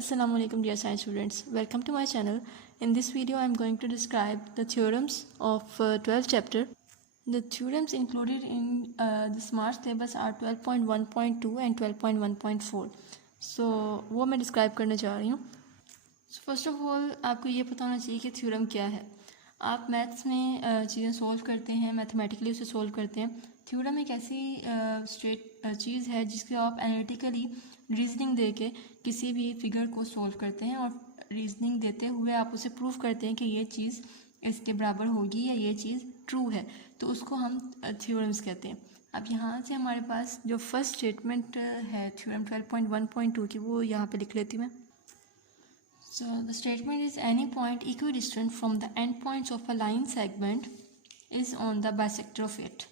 Assalamu alaikum dear science students, welcome to my channel. In this video I am going to describe the theorems of 12th chapter. The theorems included in the smart syllabus are 12.1.2 and 12.1.4. So वो मैं describe करने जा रही हूँ. So first of all आपको ये पता होना चाहिए कि थ्योरम क्या है. आप मैथ्स में चीज़ें सॉल्व करते हैं, मैथमेटिकली उसे सॉल्व करते हैं. थ्योरम एक ऐसी चीज़ है जिसके आप एनालिटिकली रीजनिंग दे के किसी भी फिगर को सॉल्व करते हैं और रीजनिंग देते हुए आप उसे प्रूव करते हैं कि ये चीज़ इसके बराबर होगी या ये चीज़ ट्रू है, तो उसको हम थ्योरम्स कहते हैं. अब यहाँ से हमारे पास जो फर्स्ट स्टेटमेंट है थ्योरम 12.1.2 की, वो यहाँ पे लिख लेती हूँ मैं. So the statement is any point equidistant from the endpoints of a line segment is on the bisector of it.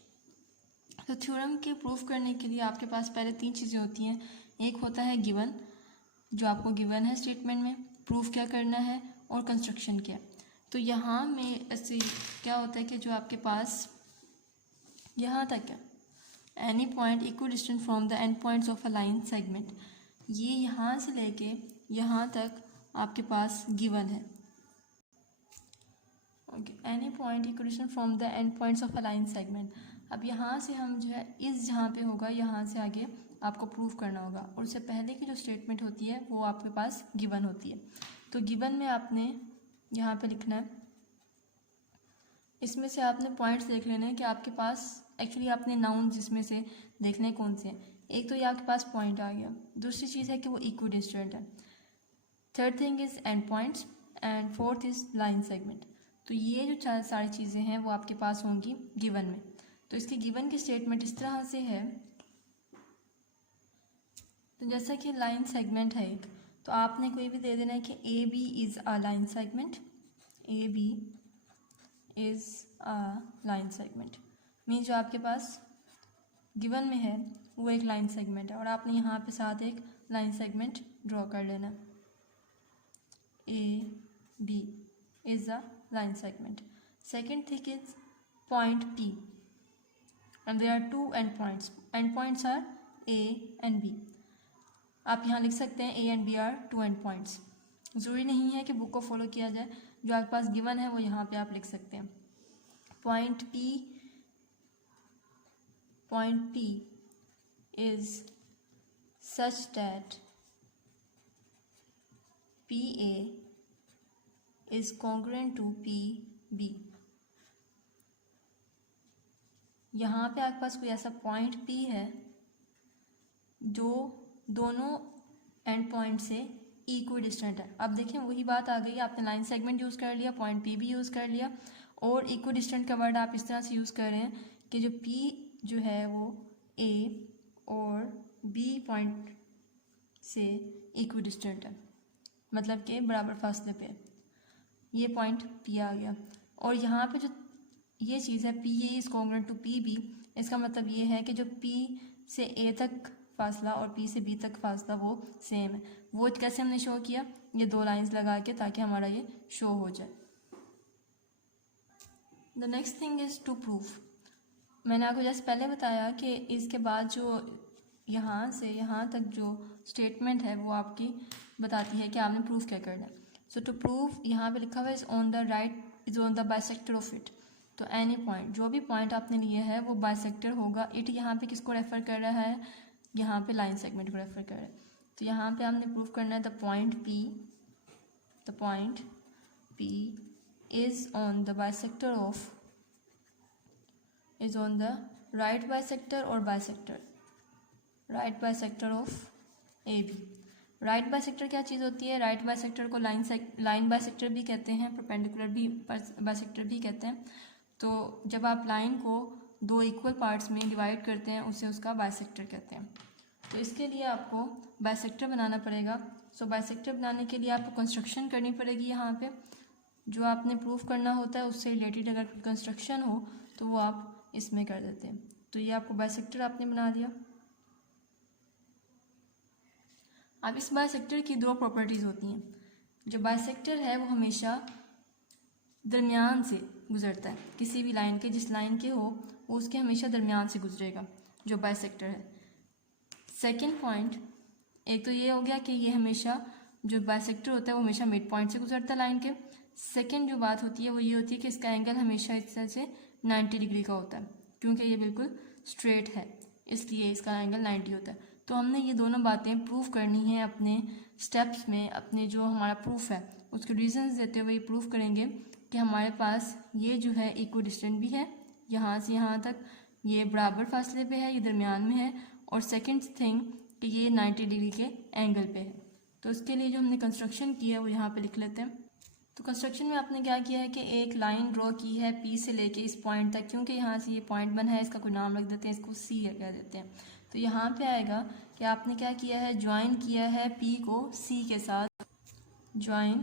तो थ्योरम के प्रूफ करने के लिए आपके पास पहले तीन चीज़ें होती हैं. एक होता है गिवन, जो आपको गिवन है स्टेटमेंट में, प्रूफ क्या करना है और कंस्ट्रक्शन क्या. तो यहाँ में ऐसे क्या होता है कि जो आपके पास यहाँ तक है, any point equidistant from the end points of a line segment, ये यहाँ से लेके यहाँ तक आपके पास गिवन है. Okay, any point equidistant from the end points of a line segment. अब यहाँ से हम जो है इस जहाँ पे होगा यहाँ से आगे आपको प्रूफ करना होगा, और उससे पहले की जो स्टेटमेंट होती है वो आपके पास गिवन होती है. तो गिवन में आपने यहाँ पे लिखना है, इसमें से आपने पॉइंट्स देख लेने हैं कि आपके पास एक्चुअली आपने नाउन जिसमें से देखने कौन से हैं. एक तो ये आपके पास पॉइंट आ गया, दूसरी चीज़ है कि वो इक्विडिस्टेंट है, third thing is and points, and fourth is line segment. तो ये जो चार सारी चीज़ें हैं वो आपके पास होंगी गिवन में. तो इसके गिवन की स्टेटमेंट इस तरह से है. तो जैसा कि लाइन सेगमेंट है एक, तो आपने कोई भी दे देना है कि A B is a line segment, A B is a line segment. Mean जो आपके पास गिवन में है वो एक लाइन सेगमेंट है, और आपने यहाँ पे साथ एक लाइन सेगमेंट ड्रॉ कर लेना. A B is a line segment. Second thing is point P, and there are two endpoints. Endpoints are A and B. आप यहाँ लिख सकते हैं A and B are two endpoints. ज़रूरी नहीं है कि बुक को फॉलो किया जाए, जो आपके पास गिवन है वो यहाँ पे आप लिख सकते हैं. Point P is such that PA is congruent to PB. यहाँ पे आपके पास कोई ऐसा पॉइंट P है जो दोनों एंड पॉइंट से इक्विडिस्टेंट है. अब देखें वही बात आ गई, आपने लाइन सेगमेंट यूज़ कर लिया, पॉइंट P भी यूज़ कर लिया, और इक्विडिस्टेंट का वर्ड आप इस तरह से यूज़ कर रहे हैं कि जो P जो है वो A और B पॉइंट से इक्विडिस्टेंट है, मतलब कि बराबर फासले पे. ये पॉइंट P आ गया, और यहाँ पे जो ये चीज़ है P A is congruent to P B, इसका मतलब ये है कि जो P से A तक फासला और P से B तक फासला वो सेम है. वो कैसे हमने शो किया, ये दो लाइंस लगा के, ताकि हमारा ये शो हो जाए. The next thing is to proof. मैंने आपको जैसे पहले बताया कि इसके बाद जो यहाँ से यहाँ तक जो स्टेटमेंट है वो आपकी बताती है कि आपने प्रूफ क्या करना है. सो टू प्रूफ यहाँ पे लिखा हुआ is on the right is on the bisector of it. तो एनी पॉइंट, जो भी पॉइंट आपने लिया है वो बाइसेक्टर होगा. इट यहाँ पे किसको रेफ़र कर रहा है, यहाँ पे लाइन सेगमेंट को रेफ़र कर रहा है. तो यहाँ पे हमने प्रूफ करना है the point P is on the bisector of, is on the right bisector और bisector, right bisector of A B. Right bisector क्या चीज़ होती है, राइट बाइसेक्टर को लाइन बाइसेक्टर भी कहते हैं, परपेंडिकुलर भी बाइसेक्टर भी कहते हैं. तो जब आप लाइन को दो इक्वल पार्ट्स में डिवाइड करते हैं उसे उसका बाइसेक्टर कहते हैं. तो इसके लिए आपको बाइसेक्टर बनाना पड़ेगा. सो बाइसेक्टर बनाने के लिए आपको कंस्ट्रक्शन करनी पड़ेगी. यहाँ पे जो आपने प्रूफ करना होता है उससे रिलेटेड अगर कंस्ट्रक्शन हो तो वो आप इसमें कर देते हैं. तो ये आपको बाइसेक्टर आपने बना दिया. अब इस बाइसेक्टर की दो प्रॉपर्टीज़ होती हैं. जो बाइसेक्टर है वो हमेशा दरमियान से गुजरता है, किसी भी लाइन के, जिस लाइन के हो वो उसके हमेशा दरमियान से गुजरेगा जो बाइसेक्टर है. सेकंड पॉइंट, एक तो ये हो गया कि ये हमेशा जो बाइसेक्टर होता है वो हमेशा मिड पॉइंट से गुजरता है लाइन के। सेकेंड जो बात होती है वो ये होती है कि इसका एंगल हमेशा इस तरह से 90 डिग्री का होता है, क्योंकि ये बिल्कुल स्ट्रेट है इसलिए इसका एंगल 90 होता है। तो हमने ये दोनों बातें प्रूव करनी है अपने स्टेप्स में, अपने जो हमारा प्रूफ है उसके रीजंस देते हुए प्रूव करेंगे कि हमारे पास ये जो है इक्वल डिस्टेंट भी है, यहाँ से यहाँ तक ये बराबर फासले पे है, ये दरमियान में है, और सेकंड थिंग कि ये 90 डिग्री के एंगल पे है। तो उसके लिए जो हमने कंस्ट्रक्शन की है वो यहाँ पे लिख लेते हैं। तो कंस्ट्रक्शन में आपने क्या किया है कि एक लाइन ड्रॉ की है पी से लेके इस पॉइंट तक, क्योंकि यहाँ से ये पॉइंट बना है, इसका कोई नाम रख देते हैं, इसको सी कह देते हैं। तो यहाँ पे आएगा कि आपने क्या किया है, ज्वाइन किया है पी को सी के साथ, join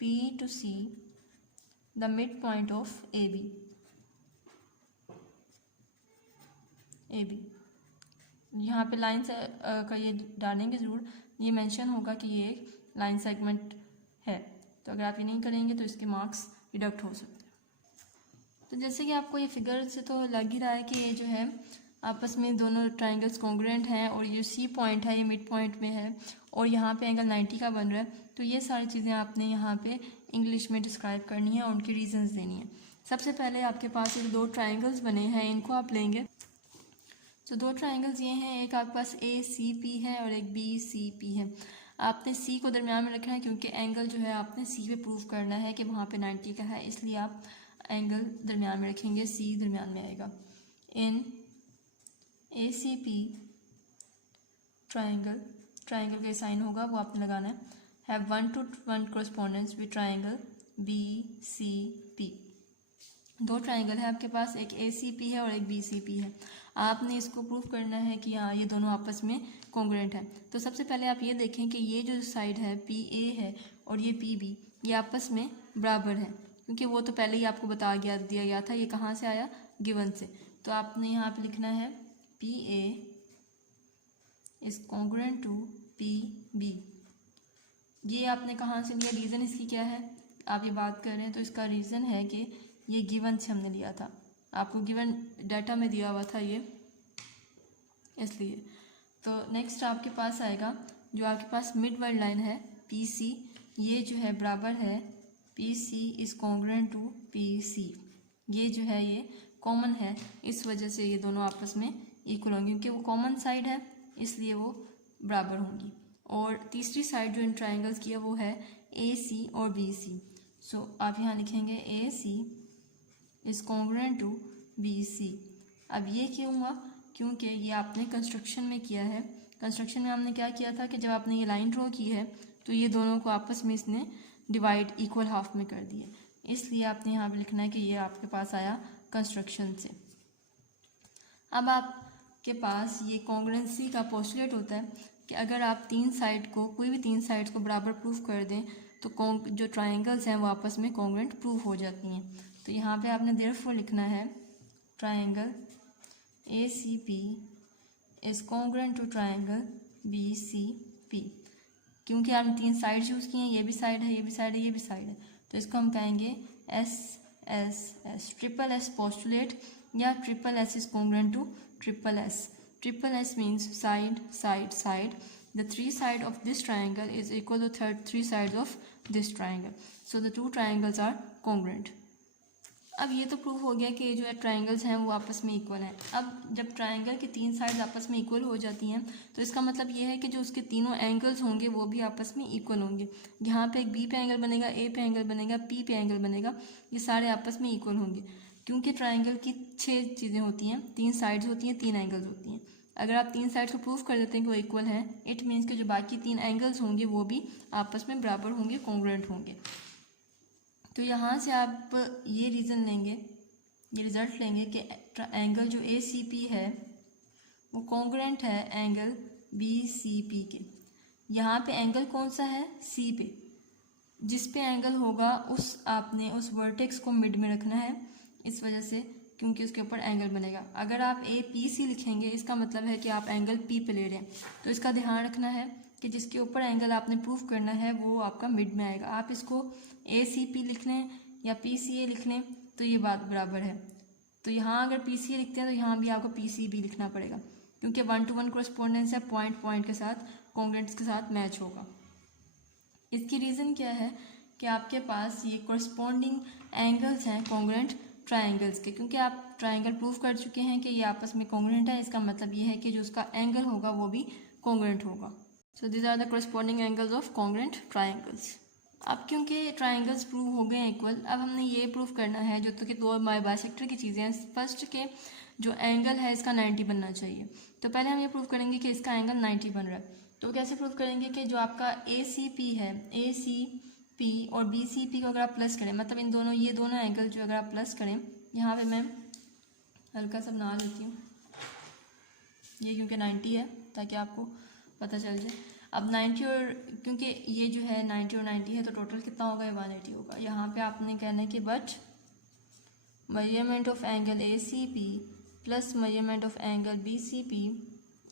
P to C the mid point of A B. यहाँ पे लाइन से का ये डालेंगे ज़रूर, ये मेंशन होगा कि ये एक लाइन सेगमेंट है, तो अगर आप ये नहीं करेंगे तो इसके मार्क्स डिडक्ट हो सकते हैं। तो जैसे कि आपको ये फिगर से तो लग ही रहा है कि ये जो है आपस में दोनों ट्राइंगल्स कॉन्ग्रुएंट हैं, और ये सी पॉइंट है ये मिड पॉइंट में है, और यहाँ पे एंगल 90 का बन रहा है। तो ये सारी चीज़ें आपने यहाँ पे इंग्लिश में डिस्क्राइब करनी है और उनकी रीजंस देनी है। सबसे पहले आपके पास ये दो ट्राइंगल्स बने हैं, इनको आप लेंगे। तो दो ट्राइंगल्स ये हैं, एक आपके पास ए सी पी है और एक बी सी पी है। आपने सी को दरमियान में रखना है, क्योंकि एंगल जो है आपने सी पे प्रूव करना है कि वहाँ पे 90 का है, इसलिए आप एंगल दरमियान में रखेंगे, सी दरमियान में आएगा। In A C P triangle, triangle का साइन होगा वो आपने लगाना है, have 1:1 correspondence with triangle B C P. दो ट्राइंगल है आपके पास, एक ए सी पी है और एक बी सी पी है। आपने इसको प्रूफ करना है कि हाँ ये दोनों आपस में कॉन्ग्रुएंट है। तो सबसे पहले आप ये देखें कि ये जो साइड है पी ए है और ये पी बी, ये आपस में बराबर है, क्योंकि वो तो पहले ही आपको दिया गया था, ये कहाँ से आया, गिवन से। तो आपने यहाँ पे लिखना है P A is congruent to P B. ये आपने कहाँ से लिया, रीज़न इसकी क्या है, आप ये बात कर रहे हैं तो इसका रीज़न है कि ये गिवन से हमने लिया था, आपको गिवन डाटा में दिया हुआ था ये, इसलिए। तो नेक्स्ट आपके पास आएगा जो आपके पास मिड वर्ड लाइन है पी सी, ये जो है बराबर है P C is congruent to P C. ये जो है ये कॉमन है, इस वजह से ये दोनों आपस में इक्वल होंगे, क्योंकि वो कॉमन साइड है इसलिए वो बराबर होंगी। और तीसरी साइड जो इन ट्राइंगल्स की है वो है ए सी और बी सी। सो आप यहाँ लिखेंगे A C is congruent to B C. अब ये क्यों हुआ, क्योंकि ये आपने कंस्ट्रक्शन में किया है। कंस्ट्रक्शन में हमने क्या किया था कि जब आपने ये लाइन ड्रॉ की है तो ये दोनों को आपस में इसने डिवाइड इक्वल हाफ में कर दिए, इसलिए आपने यहाँ पे लिखना है कि ये आपके पास आया कंस्ट्रक्शन से। अब आपके पास ये कॉन्ग्रुएंसी का पोस्टुलेट होता है कि अगर आप तीन साइड को, कोई भी तीन साइड्स को बराबर प्रूफ कर दें तो जो ट्राइंगल्स हैं वो आपस में कॉन्ग्रुएंट प्रूफ हो जाती हैं। तो यहाँ पे आपने देयरफॉर लिखना है triangle A C P is congruent to triangle B C P. क्योंकि आपने तीन साइड यूज़ की हैं, ये भी साइड है, ये भी साइड है, ये भी साइड है, तो इसको हम कहेंगे S S S, triple S postulate, या triple S is congruent to triple S. Triple S means side side side, the three side of this triangle is equal to three sides of this triangle, so the two triangles are congruent. अब ये तो prove हो गया कि ये जो है triangles हैं वो आपस में इक्वल हैं। अब जब ट्राइंगल की तीन साइड्स आपस में इक्वल हो जाती हैं तो इसका मतलब ये है कि जो उसके तीनों एंगल्स होंगे वो भी आपस में इक्वल होंगे। यहाँ पे एक बी पे एंगल बनेगा, ए पे एंगल बनेगा, पी पे एंगल बनेगा, ये सारे आपस में इक्वल होंगे, क्योंकि ट्राइंगल की 6 चीज़ें होती हैं, 3 साइड्स होती हैं, 3 एंगल्स होती हैं। अगर आप 3 साइड्स को प्रूव कर देते हैं कि वो इक्वल है, इट मीन्स कि जो बाकी 3 एंगल्स होंगे वो भी आपस में बराबर होंगे, कॉन्ग्रुएंट होंगे। तो यहाँ से आप ये रीज़न लेंगे, ये रिज़ल्ट लेंगे कि एंगल जो ए सी पी है वो कॉन्ग्रुएंट है एंगल बी सी पी के। यहाँ पे एंगल कौन सा है, सी पे, जिस पे एंगल होगा आपने उस वर्टेक्स को मिड में रखना है, इस वजह से, क्योंकि उसके ऊपर एंगल बनेगा। अगर आप ए पी सी लिखेंगे इसका मतलब है कि आप एंगल पी पे ले रहे हैं, तो इसका ध्यान रखना है कि जिसके ऊपर एंगल आपने प्रूफ करना है वो आपका मिड में आएगा। आप इसको ए सी पी लिख लें या पी सी ए लिख लें तो ये बात बराबर है। तो यहाँ अगर पी सी ए लिखते हैं तो यहाँ भी आपको पी सी बी लिखना पड़ेगा, क्योंकि 1:1 कोरस्पोंडेंस है पॉइंट पॉइंट के साथ, कॉन्ग्रेंट्स के साथ मैच होगा। इसकी रीज़न क्या है कि आपके पास ये कोरस्पॉन्डिंग एंगल्स हैं कॉन्ग्रेंट ट्रायंगल्स के, क्योंकि आप ट्रायंगल प्रूव कर चुके हैं कि ये आपस में कॉन्ग्रेंट है। इसका मतलब ये है कि जो उसका एंगल होगा वो भी कॉन्ग्रेंट होगा। So this are the corresponding angles of congruent triangles. अब क्योंकि ट्रायंगल्स प्रूव हो गए हैं इक्वल, अब हमने ये प्रूव करना है जो तो कि दो बाइसेक्टर की चीज़ें हैं। फर्स्ट के जो एंगल है इसका 90 बनना चाहिए। तो पहले हम ये प्रूव करेंगे कि इसका एंगल 90 बन रहा है। तो कैसे प्रूव करेंगे कि जो आपका ACP है, ACP और BCP को अगर आप प्लस करें, मतलब इन दोनों ये दोनों एंगल जो अगर आप प्लस करें, यहाँ पे मैं हल्का सा बना लेती हूँ ये, क्योंकि 90 है ताकि आपको पता चल जाए। अब 90 और क्योंकि ये जो है 90 और 90 है तो टोटल कितना होगा, ये 180 होगा। यहाँ पे आपने कहना है कि but measurement of angle ACP plus measurement of angle BCP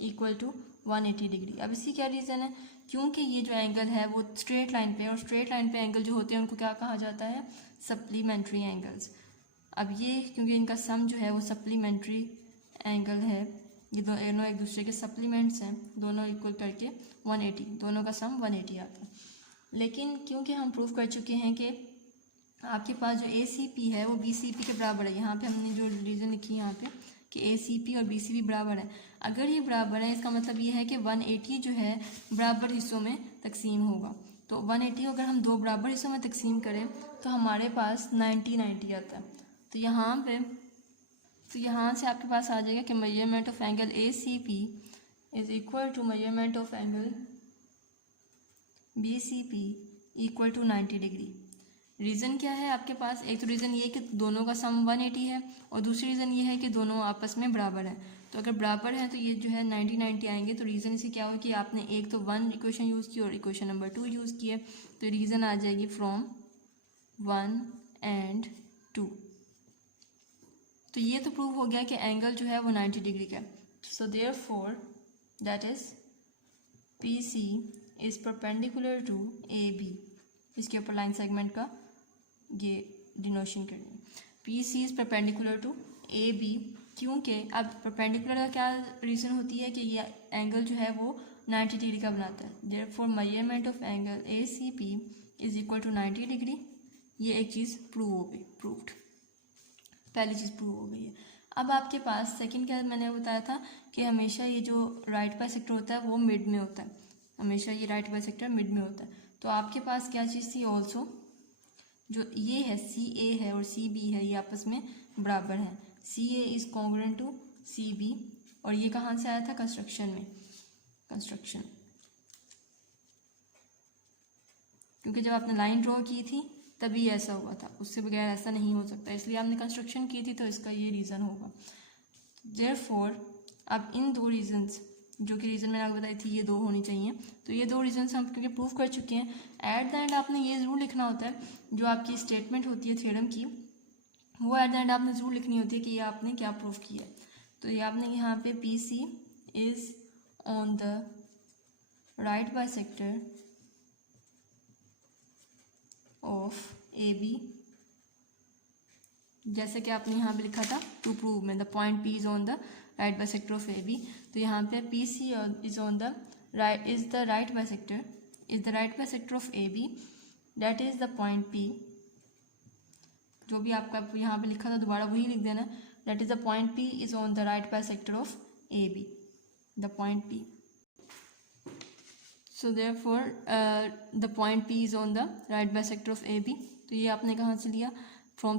equal to 180 degree. अब इसकी क्या रीज़न है, क्योंकि ये जो एंगल है वो स्ट्रेट लाइन पे है, और स्ट्रेट लाइन पे एंगल जो होते हैं उनको क्या कहा जाता है, सप्लीमेंट्री एंगल्स। अब ये क्योंकि इनका सम जो है वो सप्लीमेंट्री एंगल है, ये दोनों एक दूसरे के सप्लीमेंट्स हैं, दोनों इक्वल करके 180, दोनों का सम 180 आता है। लेकिन क्योंकि हम प्रूव कर चुके हैं कि आपके पास जो ACP है वो BCP के बराबर है, यहाँ पे हमने जो रीज़न लिखी है यहाँ पे कि ACP और BCP बराबर है। अगर ये बराबर है इसका मतलब ये है कि 180 जो है बराबर हिस्सों में तकसीम होगा। तो 180 अगर हम दो बराबर हिस्सों में तकसीम करें तो हमारे पास 90 आता है। तो यहाँ से आपके पास आ जाएगा कि measurement of angle ACP is equal to measurement of angle BCP equal to 90 degree. Reason क्या है आपके पास, एक तो रीज़न ये कि दोनों का सम 180 है, और दूसरी रीज़न ये है कि दोनों आपस में बराबर है। तो अगर बराबर है तो ये जो है 90 आएंगे। तो रीज़न इसे क्या हो कि आपने एक तो 1 इक्वेशन यूज़ की और इक्वेशन नंबर 2 यूज़ की है, तो रीज़न आ जाएगी फ्रॉम 1 एंड 2। तो ये तो प्रूव हो गया कि एंगल जो है वो 90 डिग्री का है। So therefore that is PC is perpendicular to AB। इसके ऊपर लाइन सेगमेंट का ये डिनोशन करनी है, PC is perpendicular to AB, क्योंकि अब परपेंडिकुलर का क्या रीज़न होती है कि ये एंगल जो है वो 90 डिग्री का बनाता है। Therefore measurement of angle ACP is equal to 90 degree. ये एक चीज़ प्रूव हो गई, प्रूव्ड, पहली चीज़ प्रूव हो गई है। अब आपके पास सेकंड क्या मैंने बताया था कि हमेशा ये जो राइट बाइसेक्टर होता है वो मिड में होता है, हमेशा ये राइट बाइसेक्टर मिड में होता है। तो आपके पास क्या चीज़ थी ऑल्सो, जो ये है CA है और CB है, ये आपस में बराबर है। CA is congruent to CB, और ये कहाँ से आया था, कंस्ट्रक्शन में, कंस्ट्रक्शन, क्योंकि जब आपने लाइन ड्रॉ की थी तभी ऐसा हुआ था, उससे बगैर ऐसा नहीं हो सकता, इसलिए आपने कंस्ट्रक्शन की थी तो इसका ये रीज़न होगा। देयरफॉर अब इन दो रीजंस, जो कि रीज़न मैंने आपको बताई थी ये दो होनी चाहिए, तो ये दो रीजंस हम क्योंकि प्रूव कर चुके हैं। एट द एंड आपने ये ज़रूर लिखना होता है, जो आपकी स्टेटमेंट होती है थ्योरम की, वो एट द एंड आपने ज़रूर लिखनी होती है कि ये आपने क्या प्रूव किया है। तो ये आपने यहाँ पे PC is on the right bisector of AB, जैसे कि आपने यहाँ पे लिखा था टू प्रूव में the point P is on the right bisector of AB। तो यहाँ पे PC is on the right, is the right bisector of AB, that is the point P। जो भी आपका यहाँ पे लिखा था दोबारा वही लिख देना, that is the point P is on the right bisector of AB, the point P। So therefore the point P is on the right bisector of AB। तो ये आपने कहाँ से लिया, फ्रॉम